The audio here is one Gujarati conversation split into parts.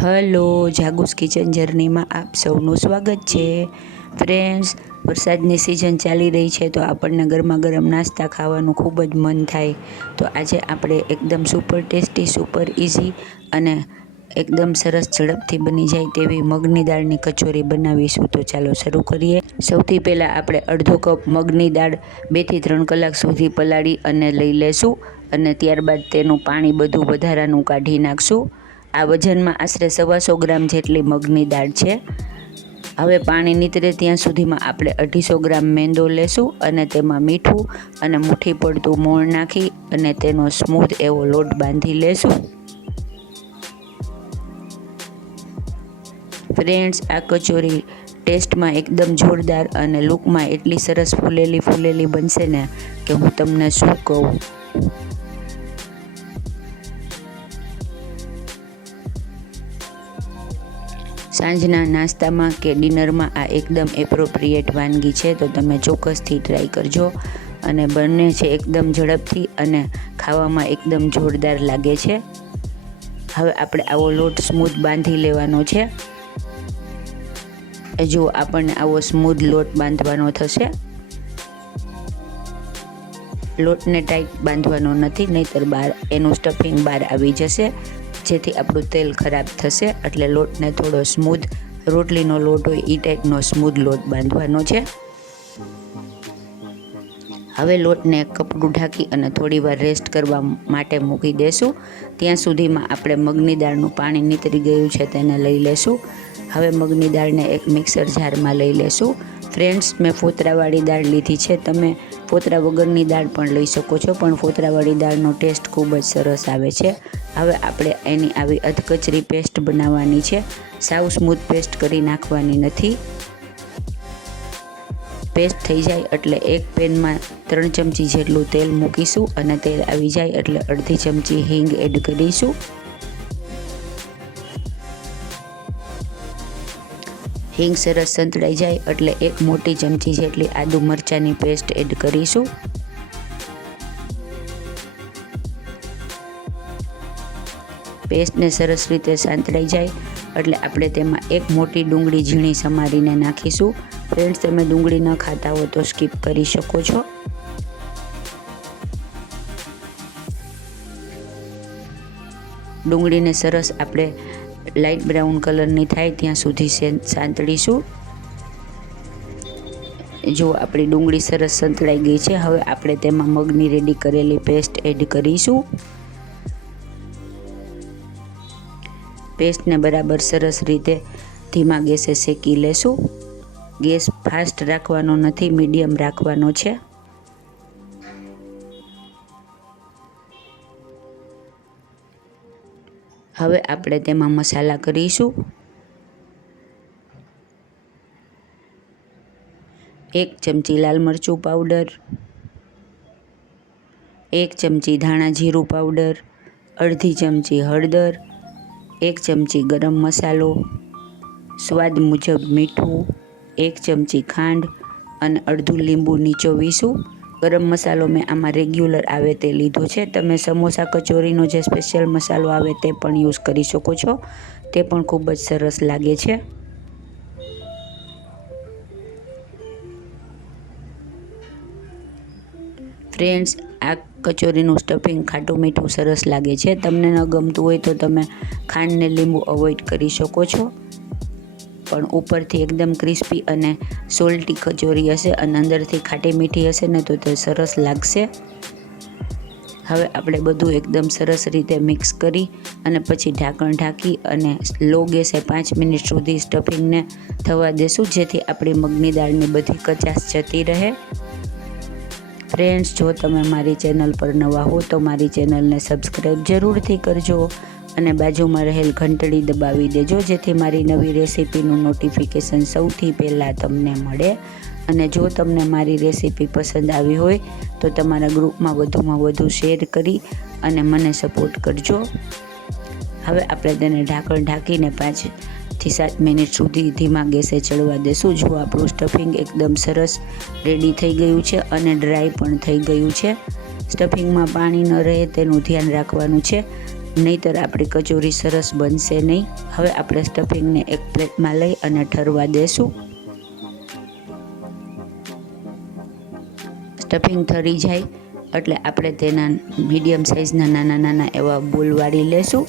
હલો, જાગુસ કિચન જર્નીમાં આપ સૌનું સ્વાગત છે. ફ્રેન્ડ્સ, વરસાદની સિઝન ચાલી રહી છે તો આપણને ગરમા ગરમ નાસ્તા ખાવાનું ખૂબ જ મન થાય. તો આજે આપણે એકદમ સુપર ટેસ્ટી સુપર ઇઝી અને એકદમ સરસ ઝડપથી બની જાય તેવી મગની દાળની કચોરી બનાવીશું. તો ચાલો શરૂ કરીએ. સૌથી પહેલાં આપણે અડધો કપ મગની દાળ બેથી ત્રણ કલાક સુધી પલાળી અને લઈ લેશું અને ત્યારબાદ તેનું પાણી બધું વધારાનું કાઢી નાખશું. આ વજનમાં આશરે સવાસો ગ્રામ જેટલી મગની દાળ છે. હવે પાણી નીતરે ત્યાં સુધીમાં આપણે અઢીસો ગ્રામ મેંદો લેશું અને તેમાં મીઠું અને મુઠ્ઠી પડતું મોણ નાખી અને તેનો સ્મૂથ એવો લોટ બાંધી લેશું. ફ્રેન્ડ્સ, આ કચોરી ટેસ્ટમાં એકદમ જોરદાર અને લૂકમાં એટલી સરસ ફૂલેલી ફૂલેલી બનશે ને કે હું તમને શું કહું? સાંજના નાસ્તામાં કે ડિનરમાં આ એકદમ એપ્રોપ્રિએટ વાનગી છે, તો તમે ચોક્કસથી ટ્રાય કરજો. અને બને છે એકદમ ઝડપથી અને ખાવામાં એકદમ જોરદાર લાગે છે. હવે આપણે આવો લોટ સ્મૂથ બાંધી લેવાનો છે. જો આપણને આવો સ્મૂથ લોટ બાંધવાનો થશે. લોટને ટાઈટ બાંધવાનો નથી, નહીતર બહાર એનું સ્ટફિંગ બહાર આવી જશે. જેથી આપણું તેલ ખરાબ થશે એટલે લોટને થોડો સ્મૂધ રોટલીનો લોટ હોય એ ટાઈપનો સ્મૂધ લોટ બાંધવાનો છે. હવે લોટને કપડું ઢાંકી અને થોડી વાર રેસ્ટ કરવા માટે મૂકી દેશું. ત્યાં સુધીમાં આપણે મગની દાળનું પાણી નીતરી ગયું છે તેને લઈ લેશું. હવે મગની દાળને એક મિક્સર જારમાં લઈ લેશું. ફ્રેન્ડ્સ મેં ફોતરાવાળી દાળ લીધી છે. તમે ફોતરા વગરની દાળ પણ લઈ શકો છો, પણ ફોતરાવાળી દાળનો ટેસ્ટ ખૂબ જ સરસ આવે છે. હવે આપણે એની આવી અધકચરી પેસ્ટ બનાવવાની છે. સાવ સ્મૂથ પેસ્ટ કરી નાખવાની નથી. પેસ્ટ થઈ જાય એટલે એક પેનમાં ત્રણ ચમચી જેટલું તેલ મૂકીશું અને તેલ આવી જાય એટલે અડધી ચમચી હિંગ એડ કરીશું. હિંગ સરસ સંતળાઈ જાય એટલે એક મોટી ચમચી જેટલી આદુ મરચાંની પેસ્ટ એડ કરીશું. પેસ્ટને સરસ રીતે સાંતળાઈ જાય એટલે આપણે તેમાં એક મોટી ડુંગળી ઝીણી સમારીને નાખીશું. ફ્રેન્ડ્સ, તમે ડુંગળી ન ખાતા હો તો સ્કીપ કરી શકો છો. ડુંગળીને સરસ આપણે લાઇટ બ્રાઉન કલરની થાય ત્યાં સુધી સાંતળીશું. જો આપણી ડુંગળી સરસ સંતળાઈ ગઈ છે, હવે આપણે તેમાં મગની રેડી કરેલી પેસ્ટ એડ કરીશું. પેસ્ટને બરાબર સરસ રીતે ધીમા ગેસે શેકી લેશું. ગેસ ફાસ્ટ રાખવાનો નથી, મીડિયમ રાખવાનો છે. હવે આપણે તેમાં મસાલા કરીશું. એક ચમચી લાલ મરચું પાવડર, એક ચમચી ધાણા જીરું પાવડર, અડધી ચમચી હળદર, એક ચમચી ગરમ મસાલો, સ્વાદ મુજબ મીઠું, એક ચમચી ખાંડ અને અડધું લીંબુ નીચોવીશું. ગરમ મસાલો મેં આમાં રેગ્યુલર આવે તે લીધો છે. તમે સમોસા કચોરીનો જે સ્પેશિયલ મસાલો આવે તે પણ યુઝ કરી શકો છો. તે પણ ખૂબ જ સરસ લાગે છે. ફ્રેન્ડ્સ, આ કચોરીનું સ્ટફિંગ ખાટું મીઠું સરસ લાગે છે. તમને ન ગમતું હોય તો તમે ખાંડને લીંબુ અવોઇડ કરી શકો છો. પણ ઉપરથી એકદમ ક્રિસ્પી અને સોલ્ટી કચોરી હશે અને અંદરથી ખાટી મીઠી હશે ને તો તે સરસ લાગશે. હવે આપણે બધું એકદમ સરસ રીતે મિક્સ કરી અને પછી ઢાંકણ ઢાંકી અને લો ગેસે પાંચ મિનિટ સુધી સ્ટફિંગને થવા દેશું, જેથી આપણી મગની દાળની બધી કચાશ જતી રહે. ફ્રેન્ડ્સ, જો તમે મારી ચેનલ પર નવા હો તો મારી ચેનલને સબસ્ક્રાઈબ જરૂરથી કરજો. અને બાજુમાં રહેલ ઘંટડી દબાવી દેજો, જેથી મારી નવી રેસીપીનું નોટિફિકેશન સૌથી પહેલાં તમને મળે. અને જો તમને મારી રેસીપી પસંદ આવી હોય, તો તમારા ગ્રુપમાં વધુમાં વધુ શેર કરી અને મને સપોર્ટ કરજો. હવે આપણે તેને ઢાંકણ ઢાંકીને પાંચથી સાત મિનિટ સુધી ધીમા ગેસે ચડવા દેશું. જો આપણું સ્ટફિંગ એકદમ સરસ રેડી થઈ ગયું છે અને ડ્રાય પણ થઈ ગયું છે. સ્ટફિંગમાં પાણી ન રહે તેનું ધ્યાન રાખવાનું છે. નહીંતર આપણી કચોરી સરસ બનશે નહીં. હવે આપણે સ્ટફિંગને એક પ્લેટમાં લઈ અને ઠરવા દેશું. સ્ટફિંગ ઠરી જાય એટલે આપણે તેના મીડિયમ સાઇઝના નાના નાના એવા બોલ વાળી લેશું.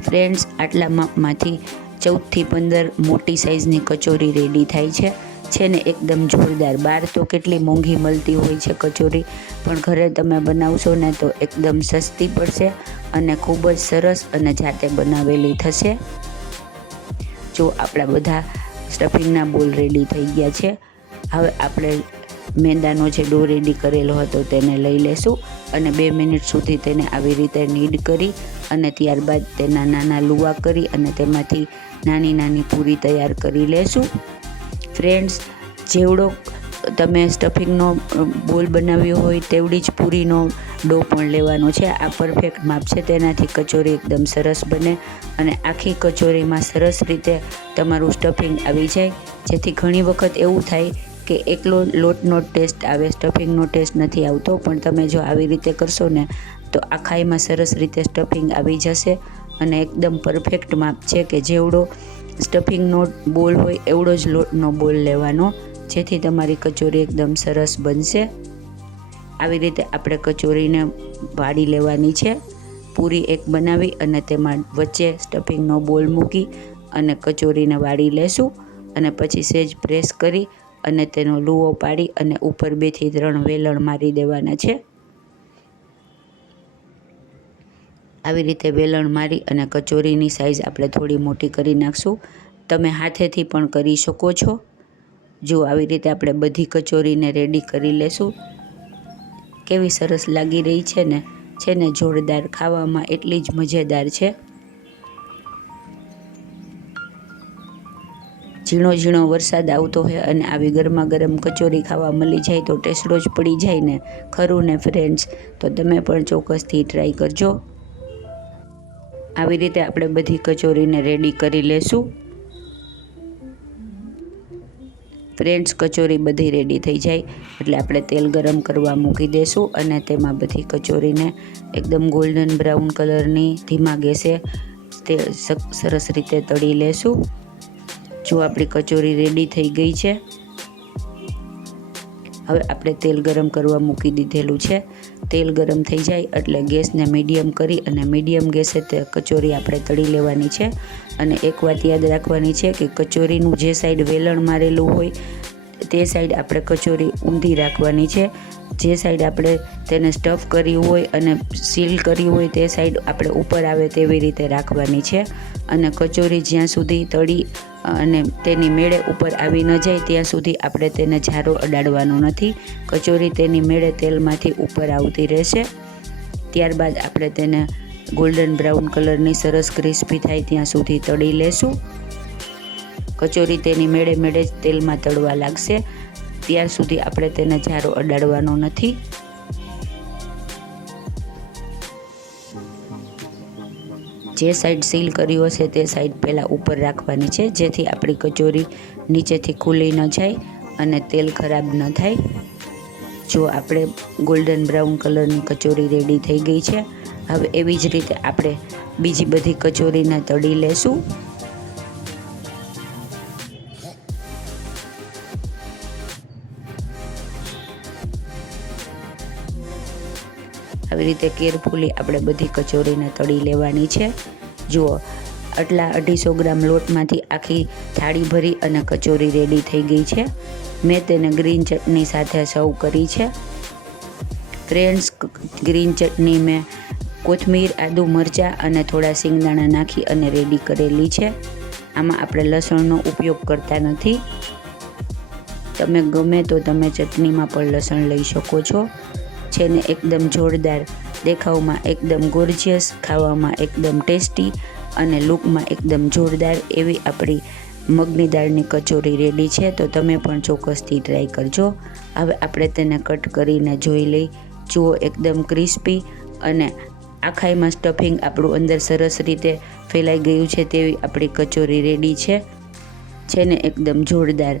ફ્રેન્ડ્સ, આટલા માપમાંથી ચૌદથી પંદર મોટી સાઇઝની કચોરી રેડી થાય છે. છે ને એકદમ જોરદાર. બહાર તો કેટલી મોંઘી મળતી હોય છે કચોરી, પણ ઘરે તમે બનાવશો ને તો એકદમ સસ્તી પડશે અને ખૂબ જ સરસ અને જાતે બનાવેલી થશે. જો આપણા બધા સ્ટફિંગના બોલ રેડી થઈ ગયા છે, હવે આપણે મેંદાનો જે ડો રેડી કરેલો હતો તેને લઈ લેશું અને બે મિનિટ સુધી તેને આવી રીતે નીડ કરી અને ત્યારબાદ તેના નાના લુવા કરી અને તેમાંથી નાની નાની પૂરી તૈયાર કરી લેશું. ફ્રેન્ડ્સ જેવડો તમે સ્ટફિંગનો બોલ બનાવ્યો હોય તેવડી જ પૂરીનો ડો પણ લેવાનો છે. આ પરફેક્ટ માપ છે. તેનાથી કચોરી એકદમ સરસ બને અને આખી કચોરીમાં સરસ રીતે તમારું સ્ટફિંગ આવી જાય. જેથી ઘણી વખત એવું થાય કે એકલો લોટનો ટેસ્ટ આવે સ્ટફિંગનો ટેસ્ટ નથી આવતો, પણ તમે જો આવી રીતે કરશો ને, તો આખાઈમાં સરસ રીતે સ્ટફિંગ આવી જશે અને એકદમ પરફેક્ટ માપ છે કે જેવડો સ્ટફિંગનો બોલ હોય, એવડો જ લોટનો બોલ લેવાનો. જેથી તમારી કચોરી એકદમ સરસ બનશે. આવી રીતે આપણે કચોરીને વાળી લેવાની છે. પૂરી એક બનાવી અને તેમાં વચ્ચે સ્ટફિંગનો બોલ મૂકી અને કચોરીને વાળી લેશું. અને પછી સેજ પ્રેસ કરી અને તેનો લુઓ પાડી અને ઉપર બેથી ત્રણ વેલણ મારી દેવાના છે. આવી રીતે વેલણ મારી અને કચોરીની સાઈઝ આપણે થોડી મોટી કરી નાખશું. તમે હાથેથી પણ કરી શકો છો. જો આવી રીતે આપણે બધી કચોરીને રેડી કરી લેશું. કેવી સરસ લાગી રહી છે ને? છે ને જોરદાર, ખાવામાં એટલી જ મજેદાર છે. ઝીણો ઝીણો વરસાદ આવતો હોય અને આવી ગરમા ગરમ કચોરી ખાવા મળી જાય તો ટેસડો જ પડી જાય ને. ખરું ને ફ્રેન્ડ્સ તો તમે પણ ચોક્કસથી ટ્રાય કરજો. આવી રીતે આપણે બધી કચોરીને રેડી કરી લેશું. ફ્રેન્ડ્સ કચોરી બધી રેડી થઈ જાય. એટલે આપણે તેલ ગરમ કરવા મૂકી દઈશું અને તેમાં બધી કચોરીને એકદમ ગોલ્ડન બ્રાઉન કલરની ધીમા ગેસે તે સરસ રીતે તળી લેશું. જો આપણી કચોરી રેડી થઈ ગઈ છે. હવે આપણે તેલ ગરમ કરવા મૂકી દીધેલું છે. તેલ ગરમ થઈ જાય એટલે ગેસને મીડિયમ કરી અને મીડિયમ ગેસે તે કચોરી આપણે તળી લેવાની છે. અને એક વાત યાદ રાખવાની છે કે કચોરીનું જે સાઈડ વેલણ મારેલું હોય, તે સાઈડ આપણે કચોરી ઊંધી રાખવાની છે. જે સાઈડ આપણે તેને સ્ટફ કર્યું હોય અને સીલ કર્યું હોય, તે સાઈડ આપણે ઉપર આવે તેવી રીતે રાખવાની છે. અને કચોરી જ્યાં સુધી તળી અને તેની મેળે ઉપર આવી ન જાય ત્યાં સુધી આપણે તેને ઝારો અડાડવાનો નથી. કચોરી તેની મેળે તેલમાંથી ઉપર આવતી રહેશે. ત્યારબાદ આપણે તેને ગોલ્ડન બ્રાઉન કલરની સરસ ક્રિસ્પી થાય ત્યાં સુધી તળી લેશું. કચોરી તેની મેળે મેળે જ તેલમાં તળવા લાગશે. ત્યાર સુધી આપણે તેને ઝારો અડાડવાનો નથી. જે સાઈડ સીલ કર્યું હશે તે સાઈડ પહેલાં ઉપર રાખવાની છે, જેથી આપણી કચોરી નીચેથી ખુલી ન જાય અને તેલ ખરાબ ન થાય. જો આપણે ગોલ્ડન બ્રાઉન કલરની કચોરી રેડી થઈ ગઈ છે, હવે એવી જ રીતે આપણે બીજી બધી કચોરીને તળી લેશું. આવી રીતે કેરફુલી આપણે બધી કચોરીને તળી લેવાની છે. જુઓ, આટલા અઢીસો ગ્રામ લોટમાંથી આખી થાળી ભરી અને કચોરી રેડી થઈ ગઈ છે. મેં તેને ગ્રીન ચટણી સાથે સર્વ કરી છે. ફ્રેન્ડ્સ ગ્રીન ચટણી મેં કોથમીર, આદુ મરચાં અને થોડા સિંગદાણા નાખી અને રેડી કરેલી છે. આમાં આપણે લસણનો ઉપયોગ કરતા નથી. તમે ગમે તો તમે ચટણીમાં પણ લસણ લઈ શકો છો. છે ને એકદમ જોરદાર. દેખાવમાં એકદમ ગોર્જિયસ ખાવામાં એકદમ ટેસ્ટી અને લુકમાં એકદમ જોરદાર એવી આપણી મગની દાળની કચોરી રેડી છે. તો તમે પણ ચોક્કસથી ટ્રાય કરજો. હવે આપણે તેને કટ કરીને જોઈ લઈ. જુઓ, એકદમ ક્રિસ્પી અને આખાઈમાં સ્ટફિંગ આપણું અંદર સરસ રીતે ફેલાઈ ગયું છે તેવી આપણી કચોરી રેડી છે. છે ને એકદમ જોરદાર.